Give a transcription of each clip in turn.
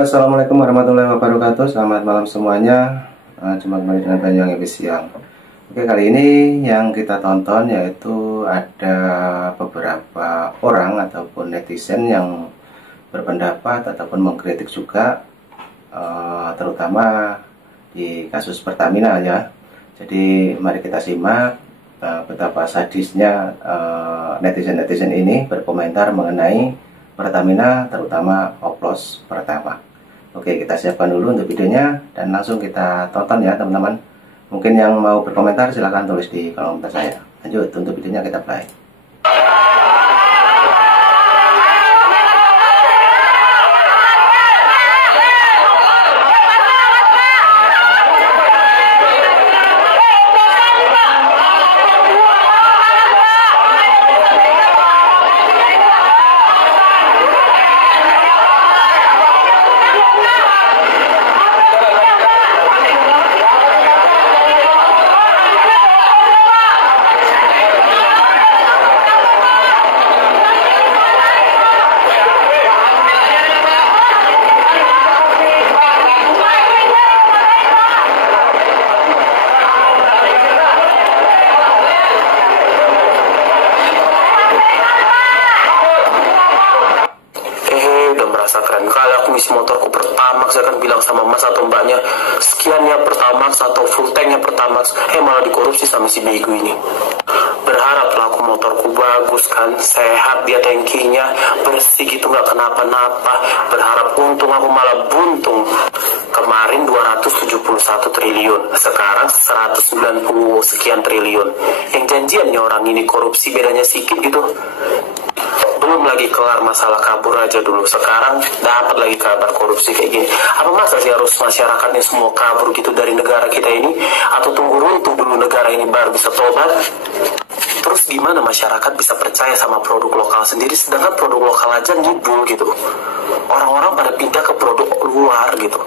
Assalamualaikum warahmatullahi wabarakatuh. Selamat malam semuanya. Jumpa kembali dengan Banyuwangi Official. Oke, kali ini yang kita tonton yaitu ada beberapa orang ataupun netizen yang berpendapat ataupun mengkritik juga, terutama di kasus Pertamina ya. Jadi mari kita simak betapa sadisnya netizen-netizen ini berkomentar mengenai Pertamina, terutama oplos pertama. Oke, kita siapkan dulu untuk videonya dan langsung kita tonton ya teman-teman. Mungkin yang mau berkomentar silahkan tulis di kolom komentar saya. Lanjut, untuk videonya kita play. Keren kali aku isi motorku Pertamax, saya kan bilang sama mas atau mbaknya sekian ya Pertamax atau full tanknya Pertamax, malah dikorupsi sama si bego ini. Berharaplah aku motorku bagus kan, sehat dia tankinya, bersih gitu nggak kenapa-napa. Berharap untung, aku malah buntung. Kemarin 271 triliun, sekarang 190 sekian triliun. Yang janjiannya orang ini korupsi bedanya sedikit gitu. Belum lagi kelar masalah kabur aja dulu, sekarang dapat lagi kabar korupsi kayak gini. Apa masa sih harus masyarakatnya semua kabur gitu dari negara kita ini? Atau tunggu runtuh dulu negara ini baru bisa tobat? Terus gimana masyarakat bisa percaya sama produk lokal sendiri, sedangkan produk lokal aja nyibul gitu. Orang-orang pada pindah ke produk luar gitu.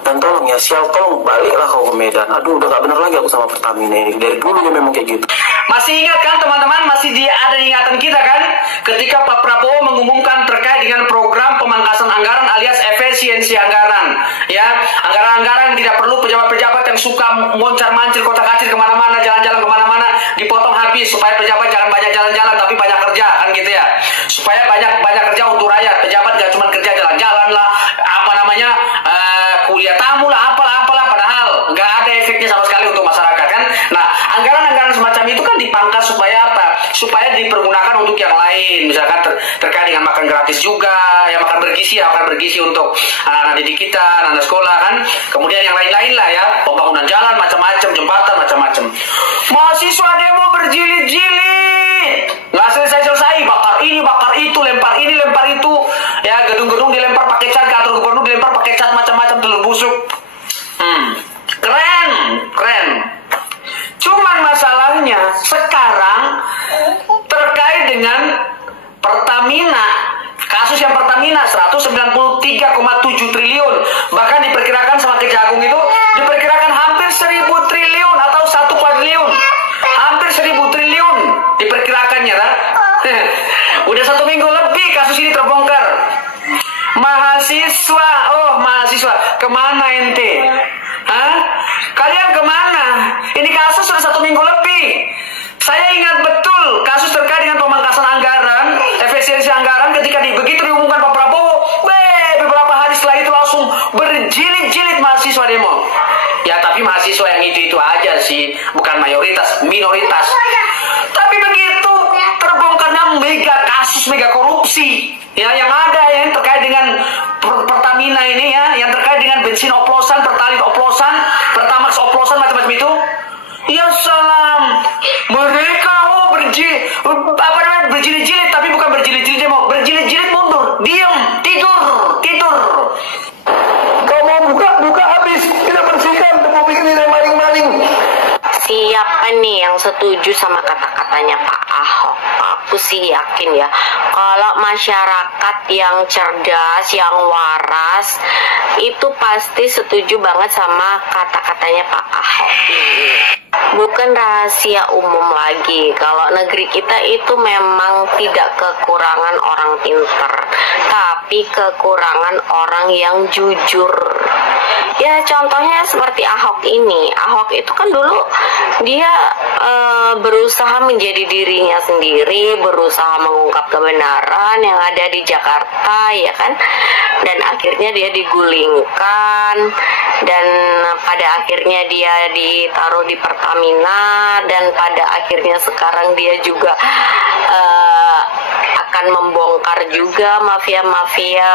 Dan tolong ya Shell, tolong baliklah kau ke Medan. Aduh, udah gak bener lagi aku sama Pertamina ini. Dari dulu dia memang kayak gitu. Masih ingat kan teman-teman, masih ada di ingatan kita kan, ketika Pak Prabowo mengumumkan terkait dengan program pemangkasan anggaran alias efisiensi anggaran, ya, anggaran-anggaran tidak perlu pejabat-pejabat yang suka moncar-mancir kotak-kacir kemana-mana, jalan-jalan kemana-mana, dipotong habis supaya pejabat jangan banyak jalan-jalan tapi banyak kerja kan gitu ya, supaya banyak kerja untuk rakyat. Pejabat gak cuma kerja jalan-jalan lah, apa namanya, kuliah tamu lah, apalah, padahal gak ada efeknya sama sekali untuk masyarakat kan. Nah, anggaran-anggaran semacam itu kan dipangkas supaya apa? Supaya dipergunakan untuk yang lain, misalkan terkait dengan makan gratis juga, ya makan bergizi untuk anak-anak didik kita, anak sekolah kan. Kemudian yang lain-lain lah ya, pembangunan jalan macam-macam, jembatan macam-macam. Mahasiswa demo berjilid-jilid, nggak selesai-selesai, bakar ini, bakar itu, lempar ini, lempar itu, ya gedung-gedung dilempar pakai cat, kantor gubernur dilempar pakai cat macam-macam, telur busuk. Keren. Cuman masalahnya sekarang terkait dengan Pertamina, kasus yang Pertamina 193,7 triliun, bahkan diperkirakan sama Kejagung itu diperkirakan hampir 1.000 triliun atau 1 kuadriliun, hampir 1.000 triliun diperkirakannya kan. Udah 1 minggu lebih kasus ini terbongkar. Mahasiswa, kemana ente? Kalian kemana? Ini kasus sudah 1 minggu lebih. Saya ingat betul kasus terkait dengan pemangkasan anggaran, efisiensi anggaran, ketika begitu diumumkan Pak Prabowo, beberapa hari setelah itu langsung berjilid-jilid mahasiswa demo. Ya tapi mahasiswa yang itu aja sih, bukan mayoritas, minoritas. Tapi begitu terbongkarnya mega korupsi, ya yang ada yang terkait dengan Pertamina ini ya, yang terkait dengan bensin oplosan, Pertalite oplosan, Pertamax oplosan macam-macam itu. Ya salam, mereka berjilid-jilid, tapi bukan berjilid-jilid demo, berjilid-jilid mundur, diam, tidur. Kau mau buka habis, kita bersihkan, mau bikin ini maling-maling. Siapa nih yang setuju sama kata-katanya Pak Ahok? Aku sih yakin ya, kalau masyarakat yang cerdas, yang waras, itu pasti setuju banget sama kata-katanya Pak Ahok ini. bukan rahasia umum lagi kalau negeri kita itu memang tidak kekurangan orang pinter, tapi kekurangan orang yang jujur. Ya contohnya seperti Ahok ini. Ahok itu kan dulu dia berusaha menjadi dirinya sendiri, berusaha mengungkap kebenaran yang ada di Jakarta, ya kan, dan akhirnya dia digulingkan, dan pada akhirnya dia ditaruh di Pertamina, dan pada akhirnya sekarang dia juga akan membongkar juga mafia-mafia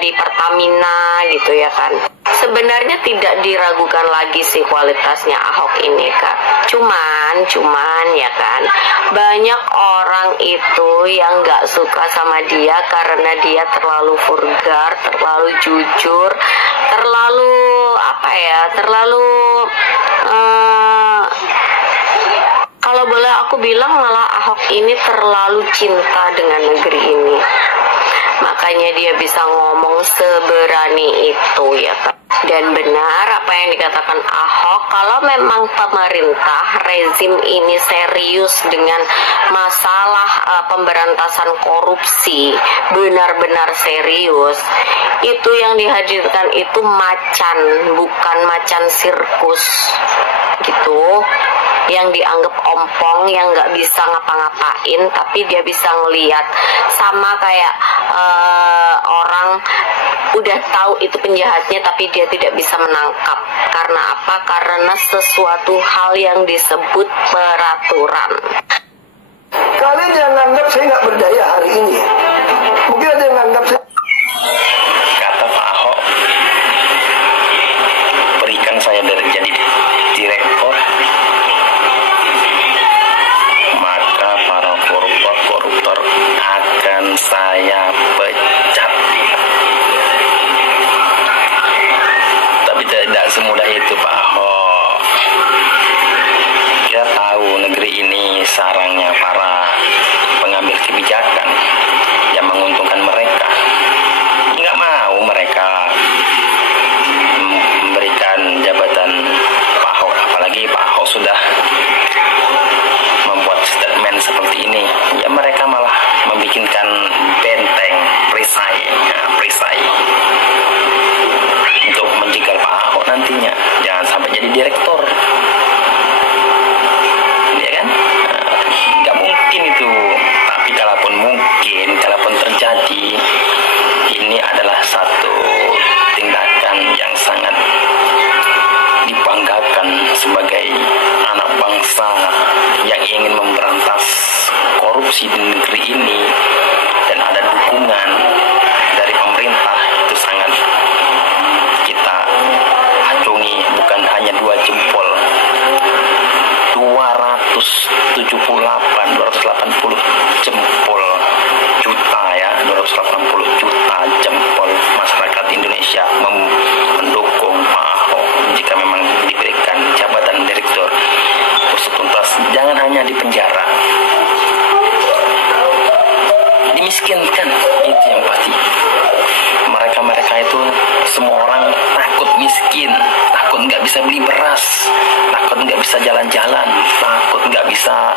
di Pertamina gitu ya kan. Sebenarnya tidak diragukan lagi sih kualitasnya Ahok ini Kak. Cuman ya kan, banyak orang itu yang gak suka sama dia karena dia terlalu vulgar, terlalu jujur, terlalu kalau boleh aku bilang malah Ahok ini terlalu cinta dengan negeri ini. Makanya dia bisa ngomong seberani itu ya kan. Dan benar apa yang dikatakan Ahok, kalau memang pemerintah rezim ini serius dengan masalah pemberantasan korupsi, benar-benar serius, itu yang dihadirkan itu macan, bukan macan sirkus gitu, yang dianggap ompong, yang nggak bisa ngapa-ngapain, tapi dia bisa ngelihat. Sama kayak orang udah tahu itu penjahatnya tapi dia tidak bisa menangkap. Karena apa? Karena sesuatu hal yang disebut peraturan. Kalian yang nganggap saya nggak berdaya hari ini, mungkin ada yang nganggap saya. Kata Pak Ahok, berikan saya jadi direktur, maka para koruptor akan saya pecat. Tapi tidak semudah itu Pak Ahok. Kita tahu negeri ini sarangnya para pengambil kebijakan yang menguntungkan mereka. Nggak mau mereka memberikan jabatan Pak Ahok, apalagi Pak Ahok sudah membuat statement seperti ini, ya mereka malah membikinkan benteng perisai untuk menjegal Pak Ahok nantinya jangan sampai jadi direktur, ya kan? Nggak mungkin itu. Tapi kalaupun terjadi, ini adalah satu tindakan yang sangat dibanggakan sebagai anak bangsa yang ingin memberantas korupsi di negeri ini, dan ada dukungan dari pemerintah. Itu sangat kita acungi, bukan hanya 2 jempol, 280 jempol juta ya, 280 juta jempol masyarakat Indonesia mendukung Pak Ahok jika memang diberikan jabatan direktur. Usut tuntas, jangan hanya di penjara, dimiskinkan, itu yang pasti. Mereka itu semua orang takut miskin, takut nggak bisa beli beras, takut nggak bisa jalan-jalan, takut nggak bisa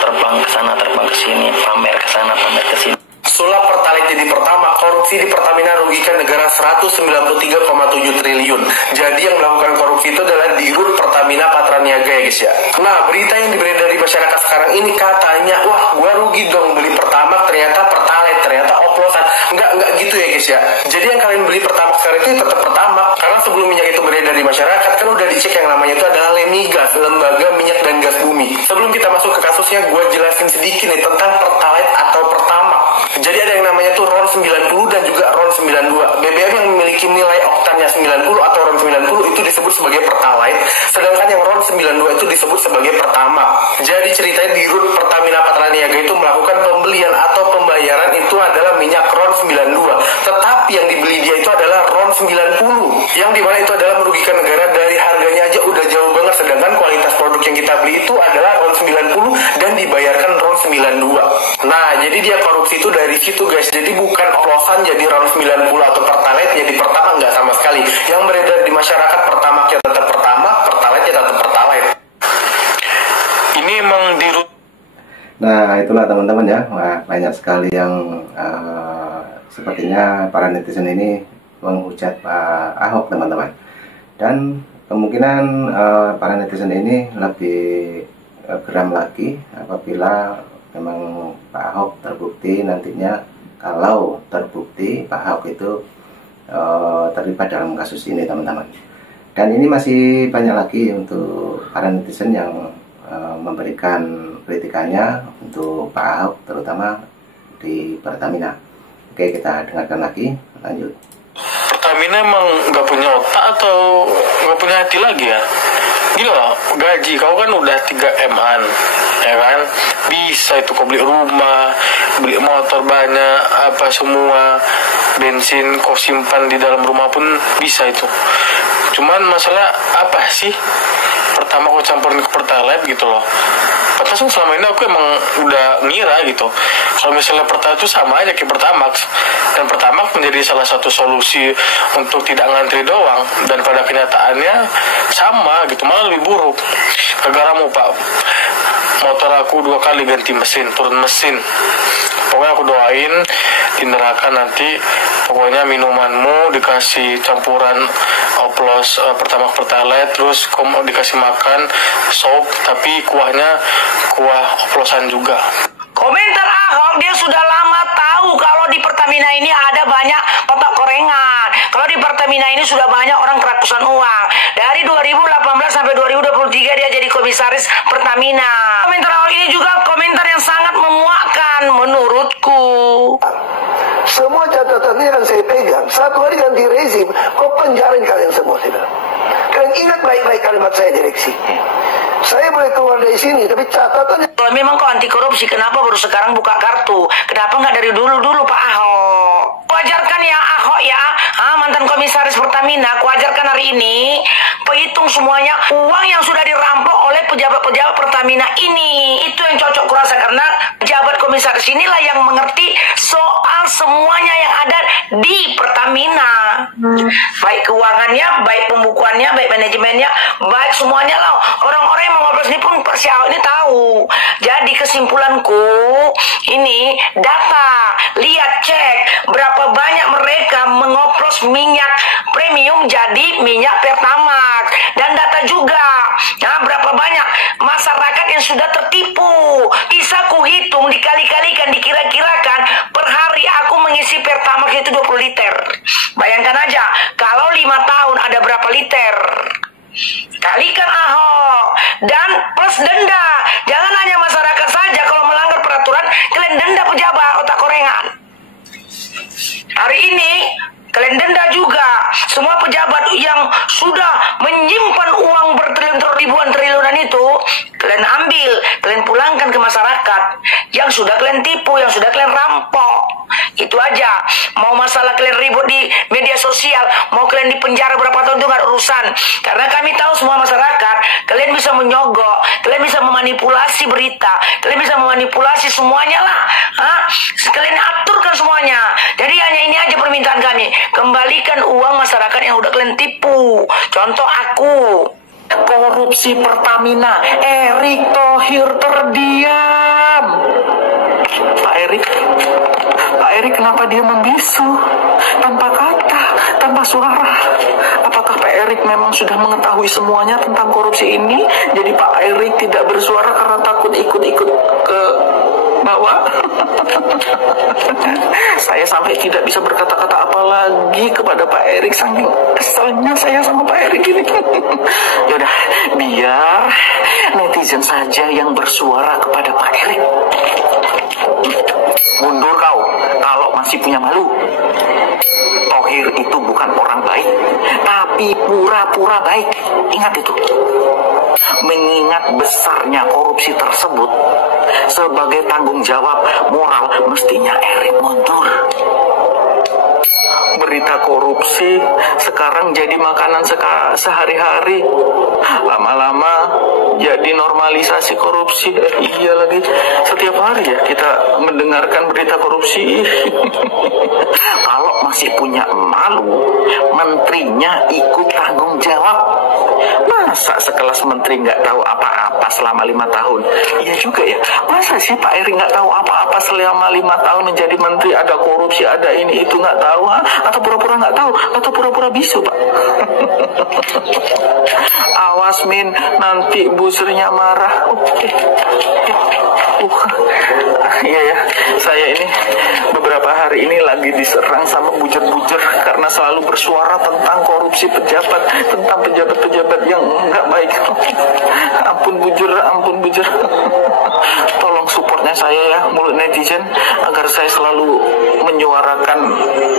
terbang ke sana terbang ke sini, pamer ke sana pamer ke sini. Sulap Pertalite jadi pertama, korupsi di Pertamina rugikan negara 193,7 triliun. Jadi yang melakukan korupsi itu adalah Dirut Pertamina Patraniaga ya guys ya. Nah, berita yang beredar di masyarakat sekarang ini katanya, wah gua rugi dong beli Pertamax, ternyata Pertalite, ternyata oplosan. Enggak gitu ya guys ya. Jadi yang kalian beli Pertamax sekarang itu tetap Pertamax, karena sebelum minyak itu beredar di masyarakat kan udah dicek yang namanya itu adalah Lemigas, Lembaga Minyak dan Gas Bumi. Sebelum kita masuk ke kasusnya, gua jelasin sedikit nih tentang Pertalite atau Pertamax. Jadi ada yang namanya tuh RON 90 dan juga RON 92. BBM yang memiliki nilai oktannya 90 atau RON 90 itu disebut sebagai Pertalite, sedangkan yang RON 92 itu disebut sebagai Pertamax. Jadi ceritanya Dirut Pertamina Patraniaga itu melakukan pembelian atau pembayaran itu adalah minyak RON 92. Tetapi yang dibeli dia itu adalah RON 90, yang dimana itu adalah merugikan negara. Dari harganya aja udah jauh banget, sedangkan kualitas produk yang kita beli itu adalah RON 90 dan dibayarkan RON 92. Nah, jadi dia korupsi itu dari situ guys. Jadi bukan oplosan jadi RON 90 atau Pertalite jadi Pertamax, nggak sama sekali. Yang beredar di masyarakat Pertamax ya tetap Pertamax, Pertalite ya tetap Pertalite. emang Nah, itulah teman-teman ya. Wah, banyak sekali yang sepertinya para netizen ini menghujat Pak Ahok, teman-teman. Dan kemungkinan para netizen ini lebih geram lagi apabila memang Pak Ahok terbukti nantinya, kalau terbukti Pak Ahok itu terlibat dalam kasus ini, teman-teman. Dan ini masih banyak lagi untuk para netizen yang memberikan kritikannya untuk Pak Ahok, terutama di Pertamina. Oke, kita dengarkan lagi, lanjut. Pertamina emang nggak punya otak atau nggak punya hati lagi ya? Gila, gaji kau kan udah 3M-an, ya kan? Bisa itu kau beli rumah, beli motor banyak, apa semua, bensin kau simpan di dalam rumah pun bisa itu. Cuman masalah apa sih? Pertama kau campurin ke Pertalite gitu loh. Padahal selama ini aku emang udah ngira gitu, kalau misalnya Pertalite itu sama aja kayak Pertamax, dan Pertamax menjadi salah satu solusi untuk tidak ngantri doang, dan pada kenyataannya sama gitu, malah lebih buruk. Gara-garamu Pak, motor aku 2 kali ganti mesin, turun mesin. Pokoknya aku doain di neraka nanti, pokoknya minumanmu dikasih campuran oplos Pertamax Pertalite, terus kamu dikasih makan sop, tapi kuahnya kuah oplosan juga. Komentar Ahok, dia sudah lama tahu kalau di Pertamina ini ada banyak otak korengan. Kalau di Pertamina ini sudah banyak orang kerakusan uang. Dari 2018 sampai 2023 dia jadi komisaris Pertamina. Komentar Ahok ini juga komentar yang sangat memuakkan menurutku. Semua catatan ini yang saya pegang. Satu hari ganti rezim, kau penjarain kalian semua. Kalian ingat baik-baik kalimat saya, direksi. Saya boleh keluar dari sini, tapi catatannya... Kalau memang kau anti korupsi, kenapa baru sekarang buka kartu? Kenapa nggak dari dulu-dulu Pak Ahok? Wajarkan ya Ahok ya, mantan komisaris Pertamina, wajarkan hari ini perhitung semuanya uang yang sudah dirampok oleh pejabat-pejabat Pertamina ini. Itu yang cocok kurasa, karena pejabat komisaris inilah yang mengerti soal semuanya yang ada di Pertamina. Baik keuangannya, baik pembukuannya, baik manajemennya, baik semuanya lah. Orang-orang yang mengoplos ini pun si Ahok ini tahu. Jadi kesimpulanku, ini data, lihat cek berapa banyak mereka mengoplos minyak premium jadi minyak Pertamax, dan data juga berapa banyak masyarakat yang sudah tertipu. Bisa kuhitung, dikali-kalikan, dikira-kirakan per hari aku mengisi Pertamax itu 20 liter. Bayangkan aja kalau 5 tahun ada berapa liter. Kalikan Ahok, dan plus denda. Jangan hanya masyarakat saja, kalau melanggar peraturan kalian denda pejabat otak korengan. Hari ini kalian denda juga semua pejabat yang sudah menyimpan uang ribuan triliunan itu. Kalian ambil, kalian pulangkan ke masyarakat yang sudah kalian tipu, yang sudah kalian rampok. Itu aja. Mau masalah kalian ribut di media sosial, mau kalian di penjara berapa tahun itu nggak urusan. Karena kami tahu semua masyarakat, kalian bisa menyogok, kalian bisa memanipulasi berita, kalian bisa memanipulasi semuanya lah. Kalian aturkan semuanya. Jadi hanya ini aja permintaan kami, kembalikan uang masyarakat yang udah kalian tipu. Contoh aku, korupsi Pertamina, Erick Thohir terdiam. Pak Erick kenapa dia membisu tanpa kata, tanpa suara? Apakah Pak Erick memang sudah mengetahui semuanya tentang korupsi ini? Jadi Pak Erick tidak bersuara karena takut ikut-ikut ke bawah. Saya sampai tidak bisa berkata-kata apa lagi kepada Pak Erick, saking keselnya saya sama Pak Erick ini. Yaudah, biar netizen saja yang bersuara kepada Pak Erick. Mundur kau kalau masih punya malu. Thohir itu bukan orang baik, tapi pura-pura baik. Ingat itu. Mengingat besarnya korupsi tersebut, sebagai tanggung jawab moral mestinya Erick mundur. Berita korupsi sekarang jadi makanan sehari-hari. Lama-lama jadi normalisasi korupsi. Iya lagi, setiap hari ya kita mendengarkan berita korupsi. Kalau masih punya malu, menterinya ikut tanggung jawab. Masa sekelas menteri nggak tahu apa-apa selama 5 tahun? Iya juga ya. Masa sih Pak Eri nggak tahu apa-apa selama 5 tahun menjadi menteri? Ada korupsi, ada ini itu nggak tahu, ha? Atau pura-pura nggak tahu, atau pura-pura bisu, Pak? Awas Min, nanti busernya marah. Iya ya, saya ini beberapa hari ini lagi diserang sama bujer-bujer karena selalu bersuara tentang korupsi pejabat, tentang pejabat-pejabat yang nggak baik. Ampun bujur. Tolong supportnya saya ya, mulut netizen, agar saya selalu menyuarakan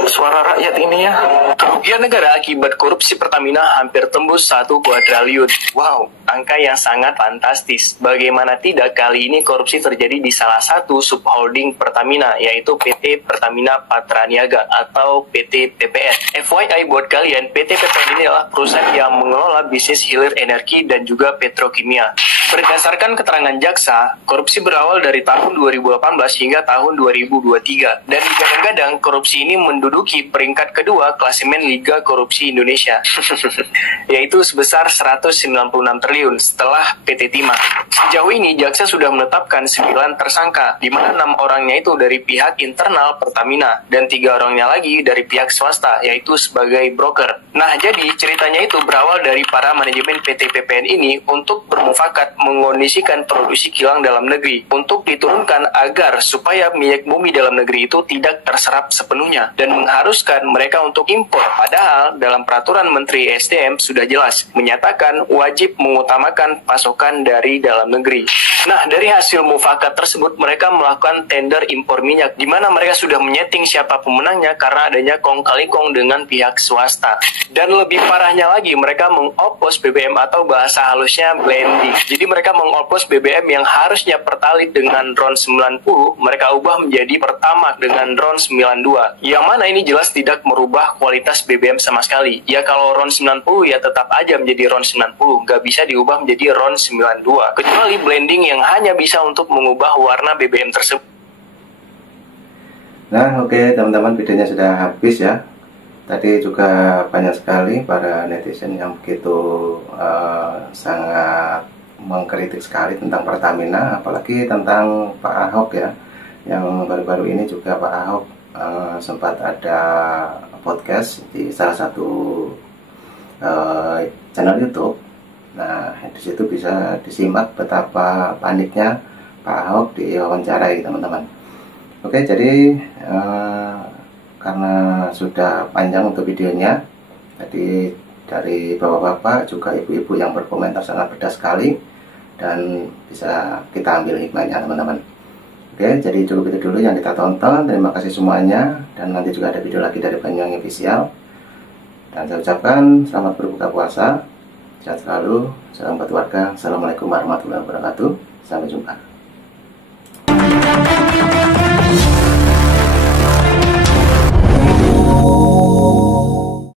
suara rakyat ini ya. Kerugian negara akibat korupsi Pertamina hampir tembus 1 kuadriliun. Wow, angka yang sangat fantastis. Bagaimana tidak, kali ini korupsi terjadi di salah satu subholding Pertamina, yaitu PT Pertamina Patraniaga atau PT PPN. FYI buat kalian, PT PPN ini adalah perusahaan yang mengelola bisnis hilir energi dan juga petrokimia. Berdasarkan keterangan jaksa, korupsi berawal dari tahun 2018 hingga tahun 2023. Dan kadang-kadang korupsi ini menduduki peringkat kedua klasemen Liga Korupsi Indonesia, yaitu sebesar 196 triliun setelah PT Timah. Sejauh ini, jaksa sudah menetapkan 9 tersangka, di mana 6 orangnya itu dari pihak internal Pertamina, dan 3 orangnya lagi dari pihak swasta, yaitu sebagai broker. Nah, jadi ceritanya itu berawal dari para manajemen PT PPN ini untuk bermufakat mengondisikan produksi kilang dalam negeri untuk diturunkan agar supaya minyak bumi dalam negeri itu tidak terserap sepenuhnya dan mengharuskan mereka untuk impor. Padahal dalam peraturan Menteri SDM sudah jelas menyatakan wajib mengutamakan pasokan dari dalam negeri. Nah, dari hasil mufakat tersebut mereka melakukan tender impor minyak, di mana mereka sudah menyeting siapa pemenangnya karena adanya kong kali kong dengan pihak swasta. Dan lebih parahnya lagi, mereka mengoplos BBM atau bahasa halusnya blending. Jadi mereka mengoplos BBM yang harusnya pertalit dengan RON 90, mereka ubah menjadi pertamax dengan RON 92. Yang mana ini jelas tidak merubah kualitas BBM sama sekali. Ya kalau RON 90 ya tetap aja menjadi RON 90, nggak bisa diubah menjadi RON 92. Kecuali blending yang hanya bisa untuk mengubah warna BBM tersebut. Nah, oke teman-teman, videonya sudah habis ya. Tadi juga banyak sekali para netizen yang begitu sangat mengkritik sekali tentang Pertamina, apalagi tentang Pak Ahok ya. Yang baru-baru ini juga Pak Ahok sempat ada podcast di salah satu channel YouTube. Nah, di situ bisa disimak betapa paniknya Pak Ahok diwawancarai teman-teman. Oke, jadi karena sudah panjang untuk videonya, tadi dari bapak-bapak juga ibu-ibu yang berkomentar sangat pedas sekali, dan bisa kita ambil hikmahnya teman-teman. Oke, jadi cukup itu dulu yang kita tonton. Terima kasih semuanya, dan nanti juga ada video lagi dari Banyuwangi Official. Dan saya ucapkan selamat berbuka puasa, sehat selalu, salam buat warga. Assalamualaikum warahmatullahi wabarakatuh, sampai jumpa.